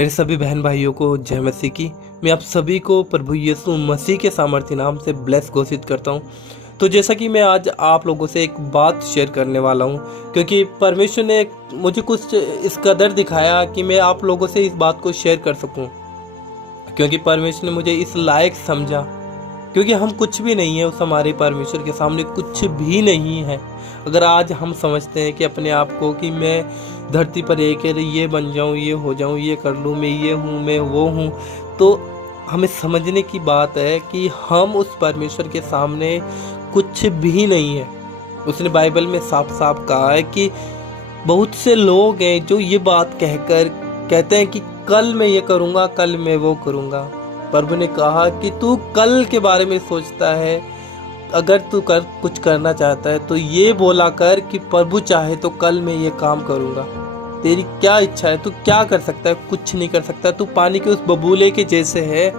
मेरे सभी बहन भाइयों को जय मसीह की। मैं आप सभी को प्रभु यीशु मसीह के सामर्थ्य नाम से ब्लेस घोषित करता हूं। तो जैसा कि मैं आज आप लोगों से एक बात शेयर करने वाला हूं, क्योंकि परमेश्वर ने मुझे कुछ इस कदर दिखाया कि मैं आप लोगों से इस बात को शेयर कर सकूं, क्योंकि परमेश्वर ने मुझे इस लायक समझा। क्योंकि हम कुछ भी नहीं है, उस हमारे परमेश्वर के सामने कुछ भी नहीं है। अगर आज हम समझते हैं कि अपने आप को कि मैं धरती पर एक ये बन जाऊं, ये हो जाऊं, ये कर लूं, मैं ये हूं, मैं वो हूं, तो हमें समझने की बात है कि हम उस परमेश्वर के सामने कुछ भी नहीं है। उसने बाइबल में साफ साफ कहा है कि बहुत से लोग हैं जो ये बात कहकर कहते हैं कि कल मैं ये करूँगा, कल मैं वो करूँगा। प्रभु ने कहा कि तू कल के बारे में सोचता है, अगर तू कुछ करना चाहता है तो ये बोला कर कि प्रभु चाहे तो कल मैं ये काम करूँगा। तेरी क्या इच्छा है, तू क्या कर सकता है? कुछ नहीं कर सकता। तू पानी के उस बबूले के जैसे है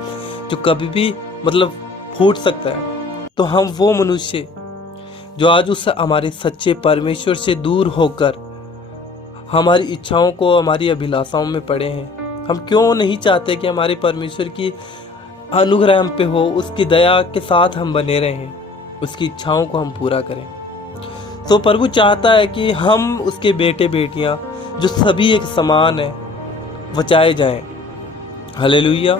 जो कभी भी फूट सकता है। तो हम वो मनुष्य जो आज उस हमारे सच्चे परमेश्वर से दूर होकर हमारी इच्छाओं को, हमारी अभिलाषाओं में पड़े हैं। हम क्यों नहीं चाहते कि हमारे परमेश्वर की अनुग्रह हम पे हो, उसकी दया के साथ हम बने रहें, उसकी इच्छाओं को हम पूरा करें। तो प्रभु चाहता है कि हम उसके बेटे बेटियां जो सभी एक समान है बचाए जाएं। हालेलुया।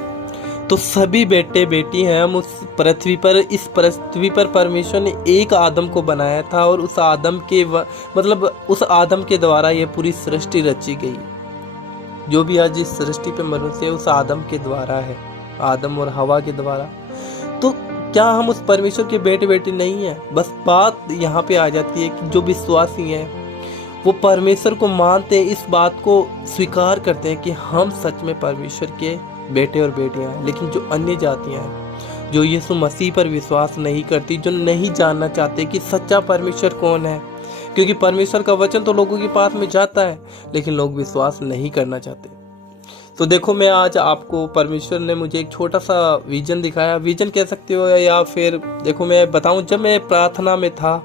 तो सभी बेटे बेटी हैं हम उस पृथ्वी पर। इस पृथ्वी पर परमेश्वर ने एक आदम को बनाया था और उस आदम के उस आदम के द्वारा ये पूरी सृष्टि रची गई। जो भी आज इस सृष्टि पे मनुष्य उस आदम के द्वारा है, आदम और हवा के द्वारा। तो क्या हम उस परमेश्वर के बेटे बेटे नहीं हैं? बस बात यहाँ पे आ जाती है कि जो विश्वासी हैं वो परमेश्वर को मानते हैं, इस बात को स्वीकार करते हैं कि हम सच में परमेश्वर के बेटे और बेटियां हैं। लेकिन जो अन्य जातियां हैं, जो यीशु मसीह पर विश्वास नहीं करती, जो नहीं जानना चाहते कि सच्चा परमेश्वर कौन है, क्योंकि परमेश्वर का वचन तो लोगों के पास में जाता है लेकिन लोग विश्वास नहीं करना चाहते। तो देखो, मैं आज आपको, परमेश्वर ने मुझे एक छोटा सा विजन दिखाया, विजन कह सकते हो, या फिर देखो मैं बताऊं, जब मैं प्रार्थना में था,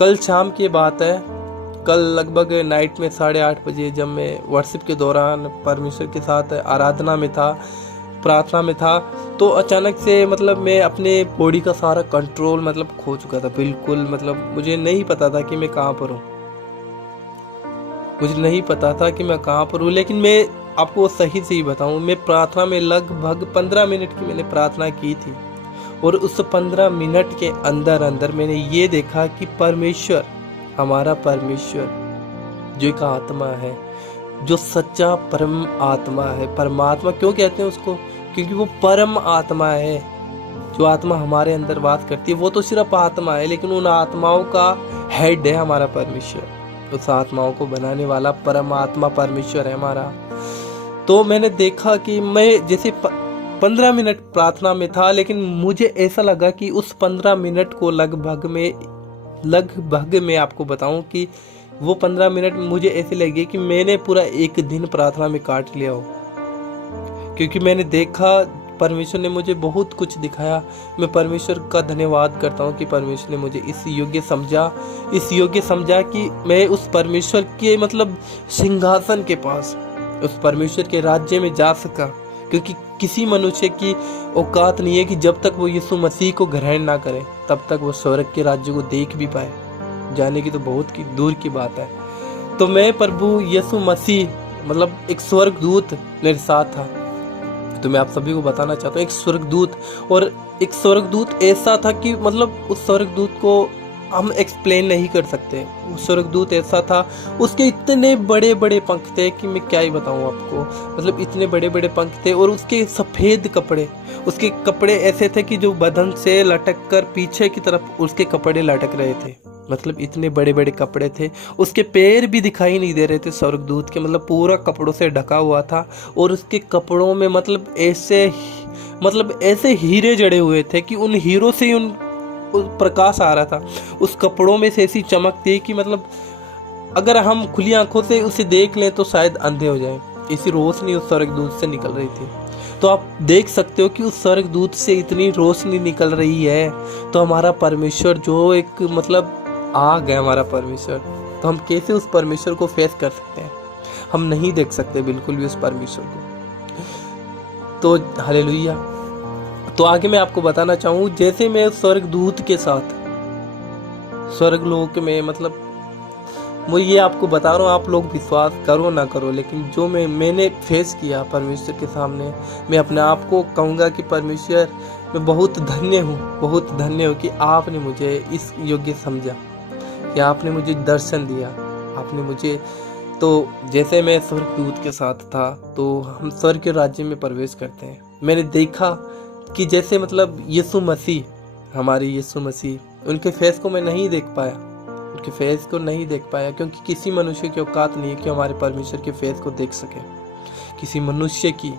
कल शाम की बात है, कल लगभग नाइट में 8:30 बजे जब मैं वर्शिप के दौरान परमेश्वर के साथ आराधना में था, प्रार्थना में था, तो अचानक से मैं अपने बॉडी का सारा कंट्रोल खो चुका था बिल्कुल। मुझे नहीं पता था कि मैं कहाँ पर हूँ, मुझे नहीं पता था कि मैं कहाँ पर हूँ। लेकिन मैं आपको सही से ही बताऊँ, मैं प्रार्थना में लगभग 15 मिनट की मैंने प्रार्थना की थी, और उस 15 मिनट के अंदर अंदर मैंने ये देखा कि परमेश्वर, हमारा परमेश्वर जो एक आत्मा है, जो सच्चा परम आत्मा है। परमात्मा क्यों कहते हैं उसको? क्योंकि वो परम आत्मा है। जो आत्मा हमारे अंदर वास करती है वो तो सिर्फ आत्मा है, लेकिन उन आत्माओं का हेड है हमारा परमेश्वर। उस आत्माओं को बनाने वाला परमात्मा परमेश्वर है हमारा। तो मैंने देखा कि मैं जैसे 15 मिनट प्रार्थना में था, लेकिन मुझे ऐसा लगा कि उस 15 मिनट को लगभग मैं आपको बताऊं कि वो 15 मिनट मुझे ऐसे लगे कि मैंने पूरा एक दिन प्रार्थना में काट लिया हो। क्योंकि मैंने देखा, परमेश्वर ने मुझे बहुत कुछ दिखाया। मैं परमेश्वर का धन्यवाद करता हूँ कि परमेश्वर ने मुझे इस योग्य समझा कि मैं उस परमेश्वर के सिंहासन के पास, उस परमेश्वर के राज्य में जा सका। क्योंकि किसी मनुष्य की औकात नहीं है कि जब तक वो यीशु मसीह को ग्रहण ना करे तब तक वो स्वर्ग के राज्य को देख भी पाए। जाने की तो बहुत की दूर की बात है। तो मैं प्रभु यीशु मसीह एक स्वर्गदूत मेरे साथ था। तो मैं आप सभी को बताना चाहता हूँ, एक स्वर्गदूत ऐसा था कि उस स्वर्गदूत को हम एक्सप्लेन नहीं कर सकते। वो स्वर्गदूत ऐसा था, उसके इतने बड़े बड़े पंख थे कि मैं क्या ही बताऊं आपको। इतने बड़े बड़े पंख थे, और उसके सफ़ेद कपड़े, उसके कपड़े ऐसे थे कि जो बदन से लटक कर पीछे की तरफ उसके कपड़े लटक रहे थे। इतने बड़े बड़े कपड़े थे। उसके पैर भी दिखाई नहीं दे रहे थे स्वर्गदूत के, पूरा कपड़ों से ढका हुआ था। और उसके कपड़ों में ऐसे हीरे जड़े हुए थे कि उन हीरों से ही प्रकाश आ रहा था। उस कपड़ों में से ऐसी चमक थी कि अगर हम खुली आंखों से उसे देख लें तो शायद अंधे हो जाएं। इसी रोशनी उस स्वर्गदूत से निकल रही थी। तो आप देख सकते हो कि उस स्वर्गदूत से इतनी रोशनी निकल रही है। तो हमारा परमेश्वर जो एक आग है, हमारा परमेश्वर, तो हम कैसे उस परमेश्वर को फेस कर सकते हैं? हम नहीं देख सकते बिल्कुल भी उस परमेश्वर को। तो हालेलुया। तो आगे मैं आपको बताना चाहूँ, जैसे मैं स्वर्गदूत के साथ स्वर्गलोक में, मतलब वो ये आपको बता रहा हूँ, आप लोग विश्वास करो ना करो, लेकिन जो मैंने फेस किया परमेश्वर के सामने, मैं अपने आप को कहूँगा कि परमेश्वर, मैं बहुत धन्य हूँ, बहुत धन्य हूँ कि आपने मुझे इस योग्य समझा, कि आपने मुझे दर्शन दिया, आपने मुझे। तो जैसे मैं स्वर्गदूत के साथ था, तो हम स्वर्ग के राज्य में प्रवेश करते हैं। मैंने देखा कि जैसे मतलब यीशु मसीह, हमारे यीशु मसीह, उनके फेस को मैं नहीं देख पाया, उनके फेस को नहीं देख पाया, क्योंकि किसी मनुष्य की औकात नहीं है कि हमारे परमेश्वर के फेस को देख सके, किसी मनुष्य की।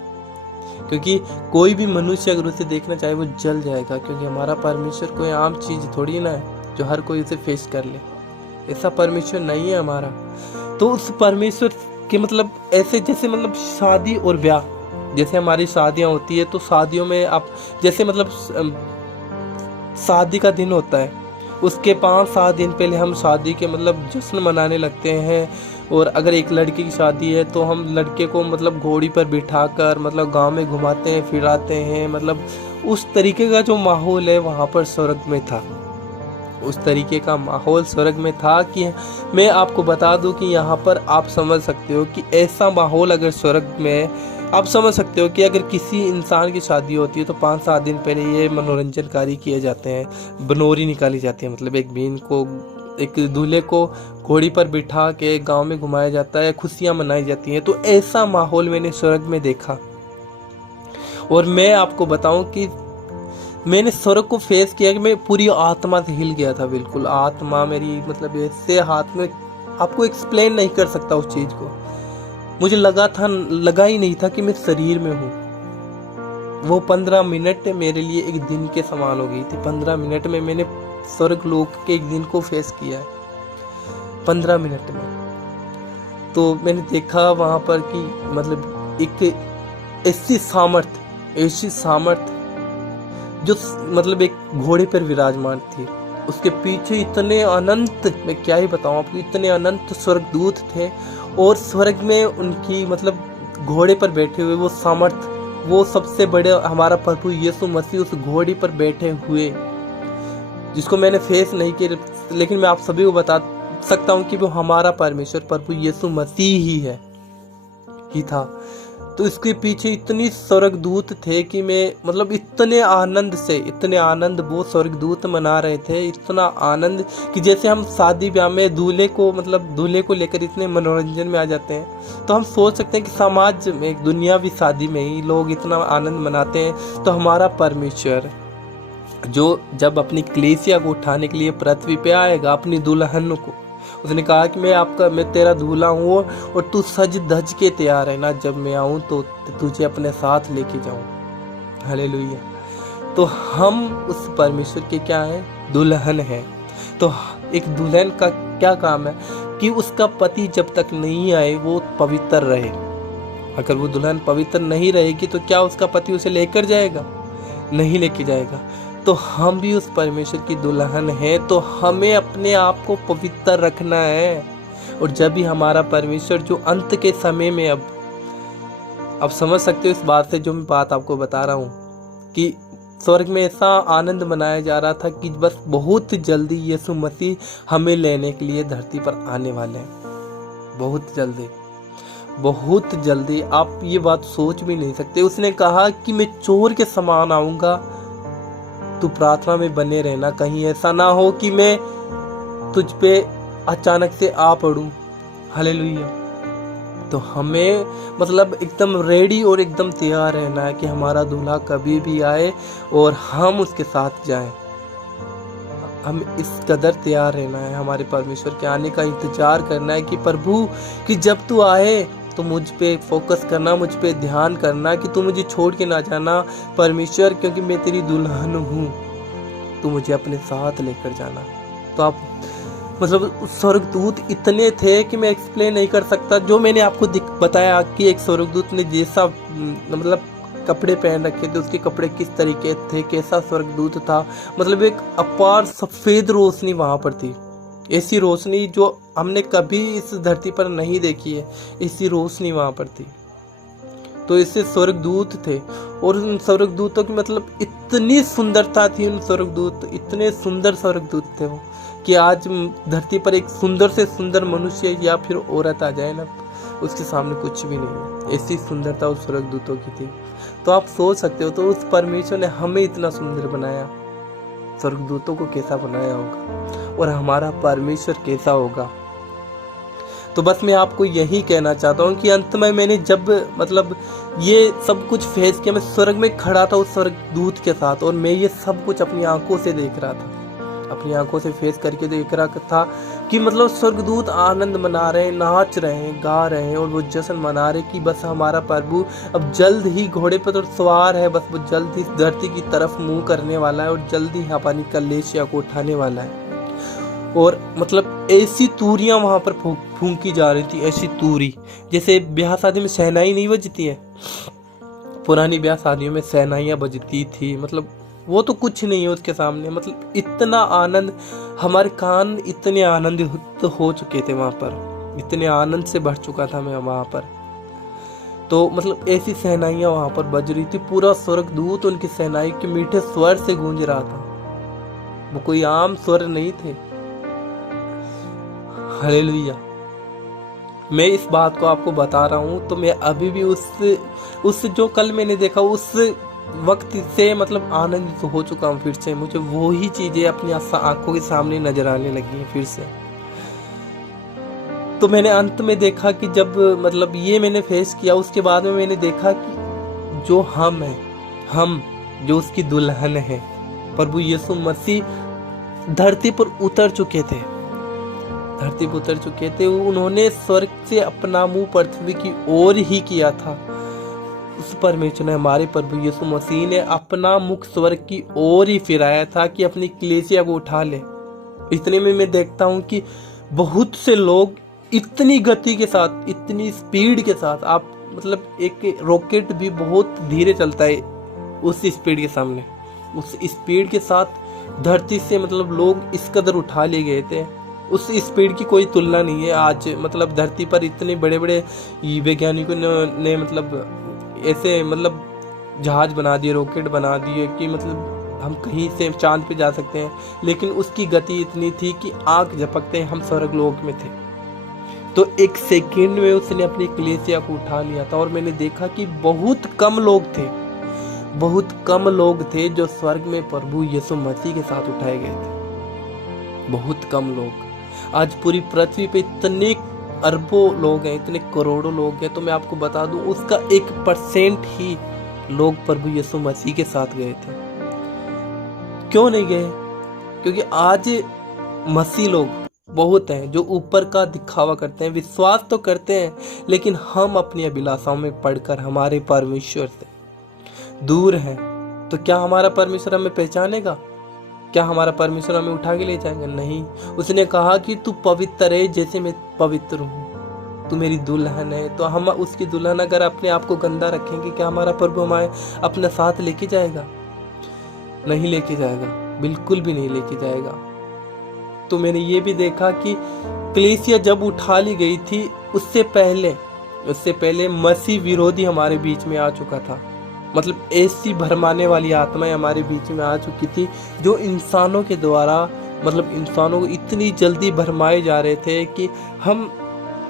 क्योंकि कोई भी मनुष्य अगर उसे देखना चाहे वो जल जाएगा, क्योंकि हमारा परमेश्वर कोई आम चीज़ थोड़ी ना है जो हर कोई उसे फेस कर ले, ऐसा परमेश्वर नहीं है हमारा। तो उस परमेश्वर के मतलब ऐसे, जैसे मतलब शादी और ब्याह, जैसे हमारी शादियाँ होती है, तो शादियों में आप जैसे मतलब शादी का दिन होता है, उसके 5-7 दिन पहले हम शादी के मतलब जश्न मनाने लगते हैं। और अगर एक लड़की की शादी है तो हम लड़के को मतलब घोड़ी पर बिठाकर मतलब गांव में घुमाते हैं, फिराते हैं। मतलब उस तरीके का जो माहौल है वहाँ पर स्वर्ग में था, उस तरीके का माहौल स्वर्ग में था कि मैं आपको बता दूं कि यहाँ पर आप समझ सकते हो कि ऐसा माहौल अगर स्वर्ग में, आप समझ सकते हो कि अगर किसी इंसान की शादी होती है तो 5-7 दिन पहले ये मनोरंजनकारी किए जाते हैं, बनोरी निकाली जाती है, मतलब एक बीन को, एक दूल्हे को घोड़ी पर बिठा के गांव में घुमाया जाता है, खुशियां मनाई जाती हैं। तो ऐसा माहौल मैंने स्वर्ग में देखा। और मैं आपको बताऊं कि मैंने स्वर्ग को फेस किया कि मैं पूरी आत्मा से हिल गया था, बिल्कुल आत्मा मेरी, मतलब ऐसे हाथ में, आपको एक्सप्लेन नहीं कर सकता उस चीज़ को। मुझे लगा ही नहीं था कि मैं शरीर में हूँ। वो 15 मिनट मेरे लिए एक दिन के समान हो गई थी। 15 मिनट में मैंने स्वर्ग लोक के एक दिन को फेस किया है, 15 मिनट में। तो मैंने देखा वहाँ पर कि मतलब एक ऐसी सामर्थ जो मतलब एक घोड़े पर विराजमान थी, उसके पीछे इतने अनंत, मैं क्या ही बताऊं आपको, इतने अनंत स्वर्गदूत थे। और स्वर्ग में उनकी मतलब घोड़े पर बैठे हुए वो सामर्थ, वो सबसे बड़े हमारा प्रभु यीशु मसीह उस घोड़े पर बैठे हुए, जिसको मैंने फेस नहीं किया, लेकिन मैं आप सभी को बता सकता हूँ कि वो हमारा परमेश्वर प्रभु यीशु मसीह ही था। तो इसके पीछे इतनी स्वर्गदूत थे कि मैं मतलब इतने आनंद वो स्वर्गदूत मना रहे थे, इतना आनंद कि जैसे हम शादी ब्याह में दूल्हे को लेकर इतने मनोरंजन में आ जाते हैं, तो हम सोच सकते हैं कि समाज में, एक दुनियावी शादी में ही लोग इतना आनंद मनाते हैं, तो हमारा परमेश्वर जो जब अपनी कलीसिया को उठाने के लिए पृथ्वी पे आएगा, अपनी दुल्हन को, उसने कहा कि मैं तेरा दूल्हा हूँ और तू सज धज के तैयार है ना, जब मैं आऊँ तो तुझे अपने साथ लेके जाऊँ। हालेलुया। तो हम उस परमेश्वर के क्या हैं? दुल्हन हैं। तो एक दुल्हन का क्या काम है कि उसका पति जब तक नहीं आए वो पवित्र रहे। अगर वो दुल्हन पवित्र नहीं रहेगी तो क्या उसका पति उसे लेकर जाएगा? नहीं लेके जाएगा। तो हम भी उस परमेश्वर की दुल्हन हैं, तो हमें अपने आप को पवित्र रखना है। और जब भी हमारा परमेश्वर जो अंत के समय में, अब समझ सकते हो इस बात से जो मैं बात आपको बता रहा हूँ, कि स्वर्ग में ऐसा आनंद मनाया जा रहा था कि बस बहुत जल्दी यीशु मसीह हमें लेने के लिए धरती पर आने वाले हैं। बहुत जल्दी। आप ये बात सोच भी नहीं सकते। उसने कहा कि मैं चोर के समान आऊँगा, तू प्रार्थना में बने रहना, कहीं ऐसा ना हो कि मैं तुझ पे अचानक से आ पड़ूं। हालेलुया। तो हमें मतलब एकदम रेडी और एकदम तैयार रहना है कि हमारा दूल्हा कभी भी आए और हम उसके साथ जाएं। हम इस कदर तैयार रहना है, हमारे परमेश्वर के आने का इंतजार करना है कि प्रभु कि जब तू आए तो मुझ पे फोकस करना, मुझ पे ध्यान करना कि तू मुझे छोड़ के ना जाना परमेश्वर, क्योंकि मैं तेरी दुल्हन हूँ, तू मुझे अपने साथ लेकर जाना। तो आप मतलब स्वर्गदूत इतने थे कि मैं एक्सप्लेन नहीं कर सकता। जो मैंने आपको बताया कि एक स्वर्गदूत ने जैसा मतलब कपड़े पहन रखे थे, उसके कपड़े किस तरीके थे, कैसा स्वर्गदूत था, मतलब एक अपार सफ़ेद रोशनी वहाँ पर थी। ऐसी रोशनी जो हमने कभी इस धरती पर नहीं देखी है, ऐसी रोशनी वहाँ पर थी। तो इससे स्वर्गदूत थे, और उन स्वर्गदूतों की मतलब इतनी सुंदरता थी, उन स्वर्गदूत इतने सुंदर स्वर्गदूत थे वो, कि आज धरती पर एक सुंदर से सुंदर मनुष्य या फिर औरत आ जाए ना, उसके सामने कुछ भी नहीं है। ऐसी सुंदरता उस स्वर्गदूतों की थी। तो आप सोच सकते हो, तो उस परमेश्वर ने हमें इतना सुंदर बनाया, स्वर्गदूतों को कैसा बनाया होगा, और हमारा परमेश्वर कैसा होगा। तो बस मैं आपको यही कहना चाहता हूँ कि अंत में मैंने जब मतलब ये सब कुछ फेस किया, मैं स्वर्ग में खड़ा था उस स्वर्गदूत के साथ, और मैं ये सब कुछ अपनी आंखों से देख रहा था, अपनी आंखों से फेस करके देख रहा था कि मतलब स्वर्गदूत आनंद मना रहे हैं, नाच रहे हैं, गा रहे हैं, और वो जश्न मना रहे कि बस हमारा प्रभु अब जल्द ही घोड़े पर तो सवार है, बस वो जल्द ही धरती की तरफ मुंह करने वाला है, और जल्द ही अपनी कलेशिया को उठाने वाला है। और मतलब ऐसी तूरियां वहां पर फूंकी जा रही थी, ऐसी तूरी जैसे ब्याह शादी में शहनाई नहीं बजती है, पुरानी ब्याह शादियों में शहनाइयां बजती थी, मतलब वो तो कुछ नहीं है उसके सामने। मतलब इतना आनंद, हमारे कान इतने आनंदित हो चुके थे वहां पर, इतने आनंद से भर चुका था मैं वहां पर। तो मतलब ऐसी शहनाइयां वहां पर बज रही थी, पूरा स्वर्गदूत उनकी शहनाई के मीठे स्वर से गूंज रहा था, वो कोई आम स्वर नहीं थे। हालेलुया। मैं इस बात को आपको बता रहा हूँ, तो मैं अभी भी उस जो कल मैंने देखा उस वक्त से मतलब आनंदित हो चुका हूँ। फिर से मुझे वो ही चीजें अपनी आंखों के सामने नजर आने लगी हैं फिर से। तो मैंने अंत में देखा कि जब मतलब ये मैंने फेस किया, उसके बाद में मैंने देखा कि जो हम जो उसकी दुल्हन है, प्रभु यीशु मसीह धरती पर उतर चुके थे, उन्होंने स्वर्ग से अपना मुंह पृथ्वी की ओर ही किया था। उस परमेश्वर ने, हमारे प्रभु यीशु मसीह ने अपना मुख स्वर्ग की ओर ही फिराया था कि अपनी कलीसिया को उठा ले। इतने में मैं देखता हूँ कि बहुत से लोग इतनी गति के साथ, इतनी स्पीड के साथ, आप मतलब एक रॉकेट भी बहुत धीरे चलता है उस स्पीड के सामने, उस स्पीड के साथ धरती से मतलब लोग इस कदर उठा ले गए थे। उस स्पीड की कोई तुलना नहीं है। आज मतलब धरती पर इतने बड़े बड़े वैज्ञानिकों ने मतलब ऐसे मतलब जहाज बना दिए, रॉकेट बना दिए कि मतलब हम कहीं से चांद पे जा सकते हैं, लेकिन उसकी गति इतनी थी कि आंख झपकते हम स्वर्गलोक में थे। तो एक सेकंड में उसने अपनी कलीसिया को उठा लिया था। और मैंने देखा कि बहुत कम लोग थे जो स्वर्ग में प्रभु यीशु मसीह के साथ उठाए गए थे, बहुत कम लोग। आज पूरी पृथ्वी पे इतने अरबों लोग हैं, इतने करोड़ों लोग हैं, तो मैं आपको बता दूं उसका 1% ही लोग प्रभु यीशु मसीह के साथ गए थे। क्यों नहीं गए? क्योंकि आज मसीह लोग बहुत हैं जो ऊपर का दिखावा करते हैं, विश्वास तो करते हैं, लेकिन हम अपनी अभिलाषाओं में पड़कर हमारे परमेश्वर से दूर हैं। तो क्या हमारा परमेश्वर हमें पहचानेगा? क्या हमारा परमेश्वर हमें उठा के ले जाएगा? नहीं। उसने कहा कि तू पवित्र है जैसे मैं पवित्र हूँ, तू मेरी दुल्हन है। तो हम उसकी दुल्हन अगर अपने आप को गंदा रखेंगे, क्या हमारा प्रभु हमारे अपने साथ लेके जाएगा? नहीं लेके जाएगा, बिल्कुल भी नहीं लेके जाएगा। तो मैंने ये भी देखा कि कलीसिया जब उठा ली गई थी, उससे पहले मसीह विरोधी हमारे बीच में आ चुका था। मतलब ऐसी भरमाने वाली आत्माएं हमारे बीच में आ चुकी थी जो इंसानों के द्वारा मतलब इंसानों को इतनी जल्दी भरमाए जा रहे थे कि हम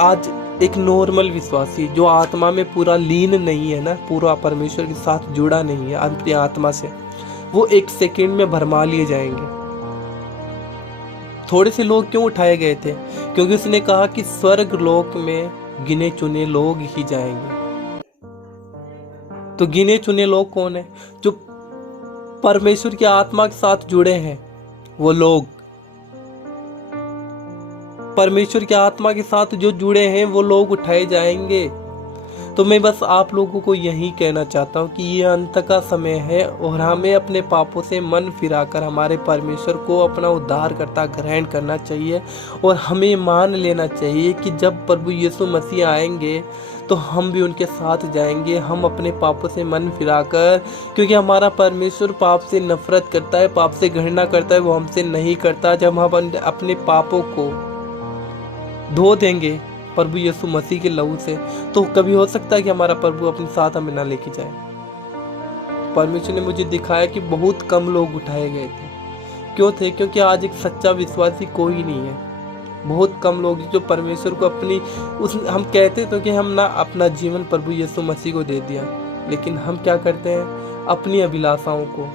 आज एक नॉर्मल विश्वासी जो आत्मा में पूरा लीन नहीं है ना, पूरा परमेश्वर के साथ जुड़ा नहीं है अपनी आत्मा से, वो एक सेकंड में भरमा लिए जाएंगे। थोड़े से लोग क्यों उठाए गए थे? क्योंकि उसने कहा कि स्वर्ग लोक में गिने चुने लोग ही जाएंगे। तो गिने चुने लोग कौन है? जो परमेश्वर की आत्मा के साथ जुड़े हैं, वो लोग परमेश्वर की आत्मा के साथ जो जुड़े हैं वो लोग उठाए जाएंगे। तो मैं बस आप लोगों को यही कहना चाहता हूँ कि ये अंत का समय है और हमें अपने पापों से मन फिराकर हमारे परमेश्वर को अपना उद्धारकर्ता ग्रहण करना चाहिए। और हमें मान लेना चाहिए कि जब प्रभु यीशु मसीह आएंगे तो हम भी उनके साथ जाएंगे। हम अपने पापों से मन फिराकर, क्योंकि हमारा परमेश्वर पाप से नफरत करता है, पाप से घृणा करता है, वो हमसे नहीं करता। जब हम अपने पापों को धो देंगे, प्रभु यीशु मसीह के लहू से, तो कभी हो सकता है कि हमारा प्रभु अपने साथ हमें ना लेके जाए। परमेश्वर ने मुझे दिखाया कि बहुत कम लोग उठाए गए थे। क्यों थे? क्योंकि आज एक सच्चा विश्वासी कोई नहीं है। बहुत कम लोग जो परमेश्वर को अपनी हम कहते तो कि हम ना अपना जीवन प्रभु यीशु मसीह को दे दिया, लेकिन हम क्या करते हैं? अपनी अभिलाषाओं को,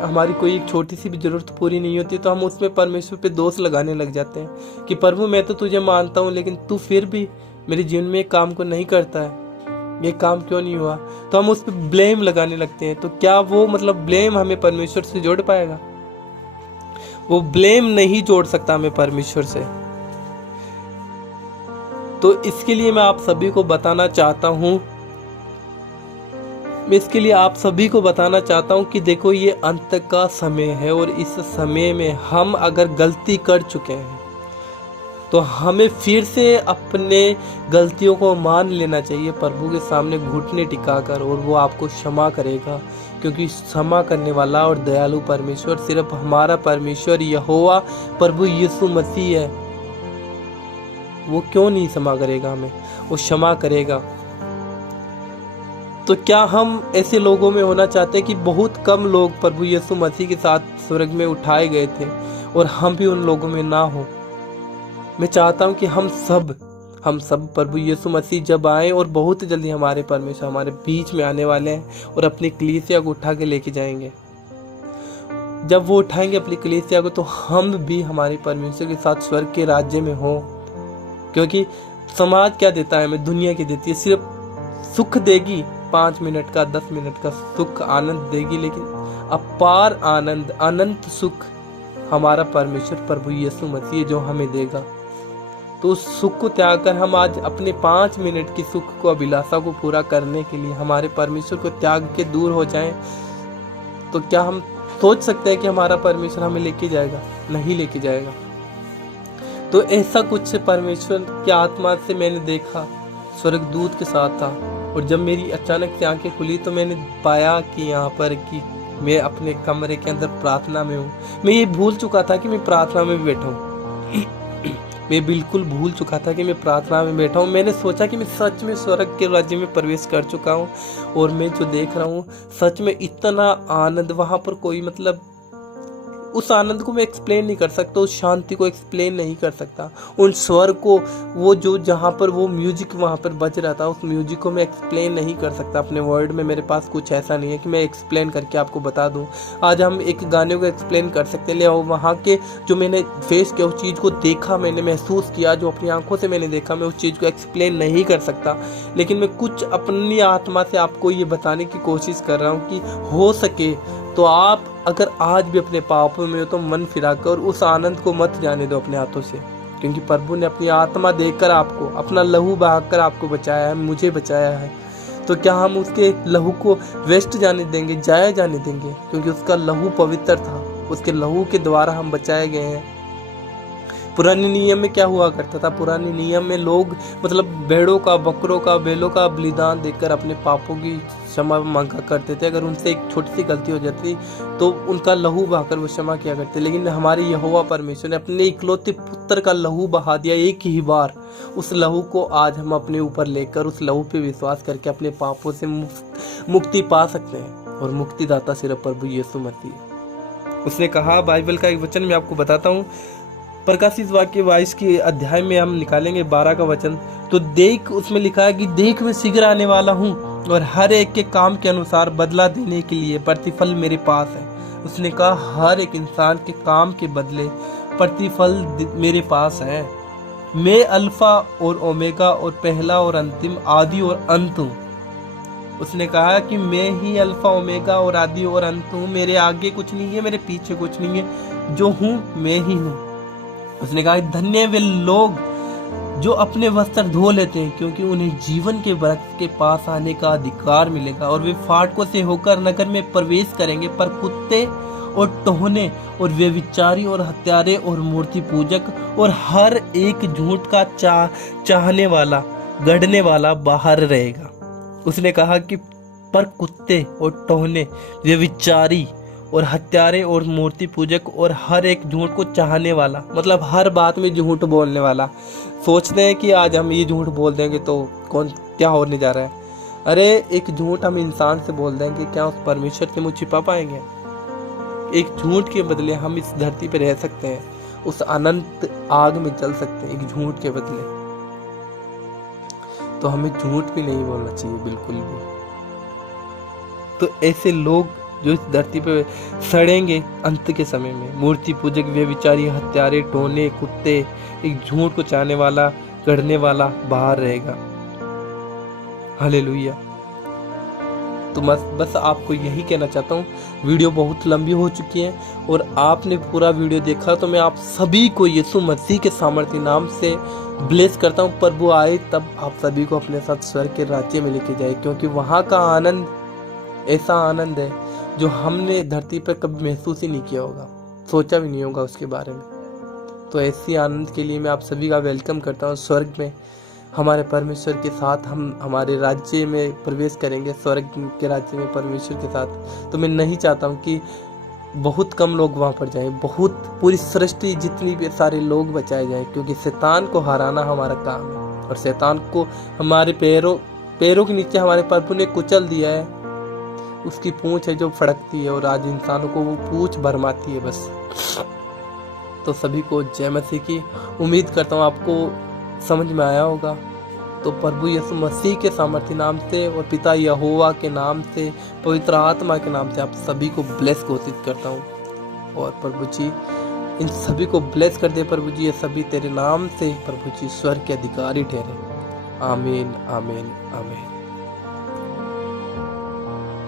हमारी कोई एक छोटी सी भी जरूरत पूरी नहीं होती तो हम उसमें परमेश्वर पे दोष लगाने लग जाते हैं कि प्रभु मैं तो तुझे मानता हूँ, लेकिन तू फिर भी मेरे जीवन में एक काम को नहीं करता है, ये काम क्यों नहीं हुआ? तो हम उस पर ब्लेम लगाने लगते हैं। तो क्या वो ब्लेम हमें परमेश्वर से जोड़ पाएगा? वो ब्लेम नहीं जोड़ सकता हमें परमेश्वर से। तो इसके लिए मैं आप सभी को बताना चाहता हूँ कि देखो, ये अंत का समय है और इस समय में हम अगर गलती कर चुके हैं तो हमें फिर से अपने गलतियों को मान लेना चाहिए प्रभु के सामने घुटने टिकाकर, और वो आपको क्षमा करेगा, क्योंकि क्षमा करने वाला और दयालु परमेश्वर सिर्फ हमारा परमेश्वर यहोवा प्रभु यीशु मसीह है। वो क्यों नहीं क्षमा करेगा हमें? वो क्षमा करेगा। तो क्या हम ऐसे लोगों में होना चाहते हैं कि बहुत कम लोग प्रभु यीशु मसीह के साथ स्वर्ग में उठाए गए थे और हम भी उन लोगों में ना हो? मैं चाहता हूं कि हम सब प्रभु यीशु मसीह जब आए, और बहुत जल्दी हमारे परमेश्वर हमारे बीच में आने वाले हैं और अपनी कलीसिया को उठा के लेके जाएंगे। जब वो उठाएंगे अपनी कलीसिया को, तो हम भी हमारे परमेश्वर के साथ स्वर्ग के राज्य में हो। क्योंकि समाज क्या देता है हमें? दुनिया की देती है, सिर्फ सुख देगी, 5 मिनट का 10 मिनट का सुख आनंद देगी, लेकिन अपार आनंद अनंत सुख हमारा परमेश्वर प्रभु यीशु मसीह जो हमें देगा। तो उस सुख को त्याग कर हम आज अपने 5 मिनट की सुख को, अभिलाषा को पूरा करने के लिए हमारे परमेश्वर को त्याग के दूर हो जाएं, तो क्या हम सोच सकते हैं कि हमारा परमेश्वर हमें लेके जाएगा? नहीं लेके जाएगा। तो ऐसा कुछ परमेश्वर की आत्मा से मैंने देखा, स्वर्गदूत के साथ था, और जब मेरी अचानक से आंखें खुली तो मैंने पाया कि यहाँ पर कि मैं अपने कमरे के अंदर प्रार्थना में हूँ। मैं ये भूल चुका था कि मैं प्रार्थना में बैठा हूँ। मैं बिल्कुल भूल चुका था कि मैं प्रार्थना में बैठा हूँ। मैंने सोचा कि मैं सच में स्वर्ग के राज्य में प्रवेश कर चुका हूँ, और मैं जो देख रहा हूँ सच में इतना आनंद वहाँ पर कोई उस आनंद को मैं एक्सप्लेन नहीं कर सकता, उस शांति को एक्सप्लेन नहीं कर सकता, उन स्वर को, वो जो जहाँ पर वो म्यूजिक वहाँ पर बज रहा था, उस म्यूजिक को मैं एक्सप्लेन नहीं कर सकता अपने वर्ड में। मेरे पास कुछ ऐसा नहीं है कि मैं एक्सप्लेन करके आपको बता दूँ। आज हम एक गाने को एक्सप्लेन कर सकते हैं, ले वहाँ के जो मैंने फेस किया, उस चीज़ को देखा, मैंने महसूस किया, जो अपनी आंखों से मैंने देखा, मैं उस चीज़ को एक्सप्लेन नहीं कर सकता। लेकिन मैं कुछ अपनी आत्मा से आपको ये बताने की कोशिश कर रहा हूँ कि हो सके तो आप अगर आज भी अपने पापों में हो तो मन फिराकर उस आनंद को मत जाने दो अपने हाथों से, क्योंकि प्रभु ने अपनी आत्मा देकर आपको, अपना लहू बहाकर आपको बचाया है, मुझे बचाया है। तो क्या हम उसके लहू को वेस्ट जाने देंगे, जाया जाने देंगे? क्योंकि उसका लहू पवित्र था, उसके लहू के द्वारा हम बचाए गए हैं। पुराने नियम में क्या हुआ करता था? पुराने नियम में लोग भेड़ों का, बकरों का, बैलों का बलिदान देकर अपने पापों की क्षमा मांगा करते थे। अगर उनसे एक छोटी सी गलती हो जाती तो उनका लहू बहाकर वो क्षमा किया करते। लेकिन हमारे यहोवा परमेश्वर ने अपने इकलौते पुत्र का लहू बहा दिया एक ही बार। उस लहू को आज हम अपने ऊपर लेकर उस लहू पे विश्वास करके अपने पापों से मुक्ति पा सकते हैं, और मुक्तिदाता सिर्फ प्रभु यीशु मसीह। उसने कहा, बाइबल का एक वचन मैं आपको बताता हूँ, प्रकाशित वाक्य 22 के अध्याय में हम निकालेंगे 12 का वचन। तो देख, उसमें लिखा है कि देख मैं शीघ्र आने वाला हूँ, और हर एक के काम के अनुसार बदला देने के लिए प्रतिफल मेरे पास है। उसने कहा हर एक इंसान के काम के बदले प्रतिफल मेरे पास है। मैं अल्फा और ओमेगा और पहला और अंतिम, आदि और अंत हूँ। उसने कहा कि मैं ही अल्फा ओमेगा और आदि और अंत हूँ, मेरे आगे कुछ नहीं है, मेरे पीछे कुछ नहीं है, जो हूँ मैं ही हूँ। उसने कहा धन्य वे लोग जो अपने वस्त्र धो लेते हैं, क्योंकि उन्हें जीवन के वृक्ष के पास आने का अधिकार मिलेगा, और वे फाटकों से होकर नगर में प्रवेश करेंगे। पर कुत्ते और टोहने और व्यभिचारी और हत्यारे और मूर्ति पूजक और हर एक झूठ का चाहने वाला, गढ़ने वाला बाहर रहेगा। उसने कहा कि पर कुत्ते और टोहने, व्यभिचारी और हत्यारे और मूर्ति पूजक और हर एक झूठ को चाहने वाला, मतलब हर बात में झूठ बोलने वाला। सोचते हैं कि आज हम ये झूठ बोल देंगे तो कौन क्या होने जा रहा है। अरे एक झूठ हम इंसान से बोल देंगे, क्या उस परमेश्वर से मुँह छिपा पाएंगे? एक झूठ के बदले हम इस धरती पर रह सकते हैं, उस अनंत आग में जल सकते हैं एक झूठ के बदले। तो हमें झूठ भी नहीं बोलना चाहिए बिल्कुल भी। तो ऐसे लोग जो इस धरती पे सड़ेंगे अंत के समय में, मूर्ति पूजक, व्यभिचारी, हत्यारे, टोने, कुत्ते, एक झूठ को चाहने वाला, करने वाला बाहर रहेगा। हालेलुया। तो बस आपको यही कहना चाहता हूँ। वीडियो बहुत लंबी हो चुकी है और आपने पूरा वीडियो देखा, तो मैं आप सभी को यीशु मसीह के सामर्थ्य नाम से ब्लेस करता हूँ। प्रभु आए तब आप सभी को अपने साथ स्वर्ग के राज्य में लेके जाए, क्योंकि वहाँ का आनंद ऐसा आनंद है जो हमने धरती पर कभी महसूस ही नहीं किया होगा, सोचा भी नहीं होगा उसके बारे में। तो ऐसी आनंद के लिए मैं आप सभी का वेलकम करता हूँ। स्वर्ग में हमारे परमेश्वर के साथ हम हमारे राज्य में प्रवेश करेंगे, स्वर्ग के राज्य में परमेश्वर के साथ। तो मैं नहीं चाहता हूँ कि बहुत कम लोग वहाँ पर जाएं, बहुत पूरी सृष्टि जितनी भी सारे लोग बचाए जाएं, क्योंकि शैतान को हराना हमारा काम है। और शैतान को हमारे पैरों के नीचे हमारे प्रभु ने कुचल दिया है। उसकी पूंछ है जो फड़कती है और आज इंसानों को वो पूंछ भरमाती है बस। तो सभी को जय मसीह की। उम्मीद करता हूँ आपको समझ में आया होगा। तो प्रभु यीशु मसीह के सामर्थ्य नाम से और पिता यहोवा के नाम से, पवित्र आत्मा के नाम से आप सभी को ब्लेस घोषित करता हूँ। और प्रभु जी इन सभी को ब्लेस कर दे प्रभु जी, ये सभी तेरे नाम से प्रभु जी स्वर्ग के अधिकारी ठहरे। आमीन आमीन आमीन।